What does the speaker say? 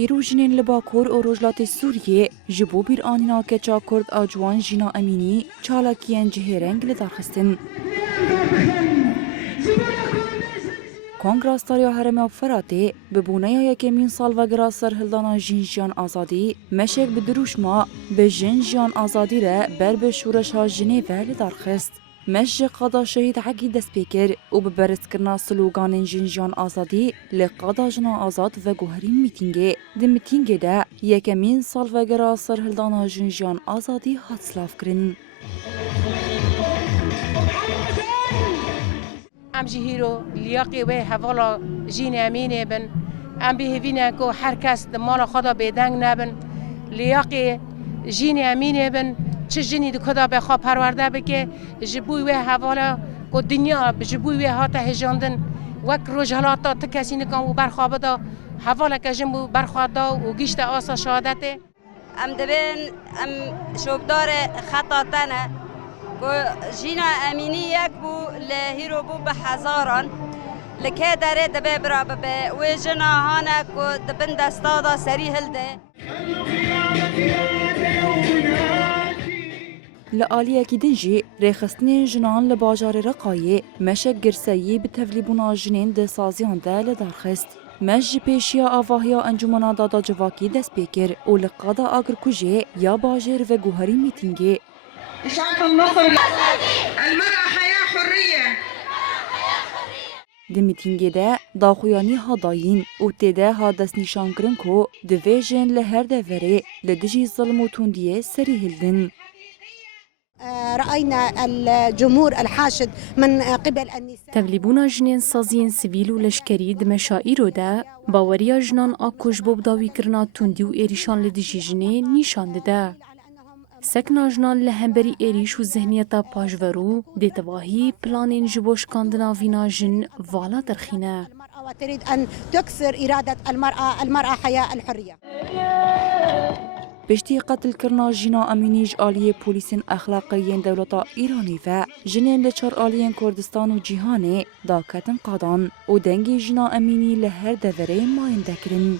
ایرو جنین لباکور و روجلات سوریه جبو بیر آنینا کچا کرد آجوان جینا امینی چالاکیان جهرنگ لدارخستن. کنگراستاریا هرم افراطی به بونه یکمین سال و گراسر هلدانا جنجیان آزادی مشک به دروشما به جنجیان آزادی را بر به شورش ها جنیوه لدارخست. مش قضا شهید حقی دست پیکر و به برس کرنا سلوگان جنجیان آزادی لقضا جنا آزاد و گوهرین میتینگه ده میتینگه ده یکمین سال و گراسر هلدانا جنجیان آزادی هات سلاف کرن. ام جهیرو لیاقی و حوالا جین امینه بن ام بهوینه کو هر کس مال خدا بدنگ نبن لیاقی جین امینه بن چه جنی خدا به خوا پرورده بکه جبوی و حوالا کو دنیا جبوی و هات هجاندن وک روزهلاتا تکسی نکام و برخوابه دا حوالا که جنبو برخوادا و گیشت آسا شهادته ام دبین ام شوبدار خطا تنه جینا امینی یک بو لهیرو بو به هزاران لکه داره دبه برا به و جنا هانا کو دبن دستادا سری هلده لآلیه کی دنجی رخصتنی جنان لباجار رقایه مشک گرسایی به تفلیبونا جنین ده سازیان ده لدارخست. مش پیشیا آواهیا انجمنا دادا جواکی دست پیکر و لقادا آگر کجه یا باجر و گوهری میتینگه. إشعاع النصر المرأة حياة حرية ده میتینگه ده داخویانی ها داین و تیده ها دست نشان کرن که ده جن لهر ده وره لدجی ظلم و توندیه سری هلدن. رأينا الجمهور الحاشد من قبل النساء تبلیبونا جنین سازین سیویل و لشکری دمشائیرو ده باوریا جنان آکوش بوداوی کرنا توندی و ایریشان لدجی جنه نیشان ده. سکنا جنان لهمبری ایریش و ذهنیتا پاجورو دیتواهی پلانین جبوش کاندنا وینا جن والا درخینه. المرأة وتريد أن تكسر إرادة المرأة حياة الحرية. پشتی قتل کرنا جینا امینیج آلیه پولیسین اخلاقیین دولتا ایرانی و جنین لچار آلیین کردستان و جیهانه دا کتن قادان و دنگی جینا امینی لهر دوره ماین دکرن.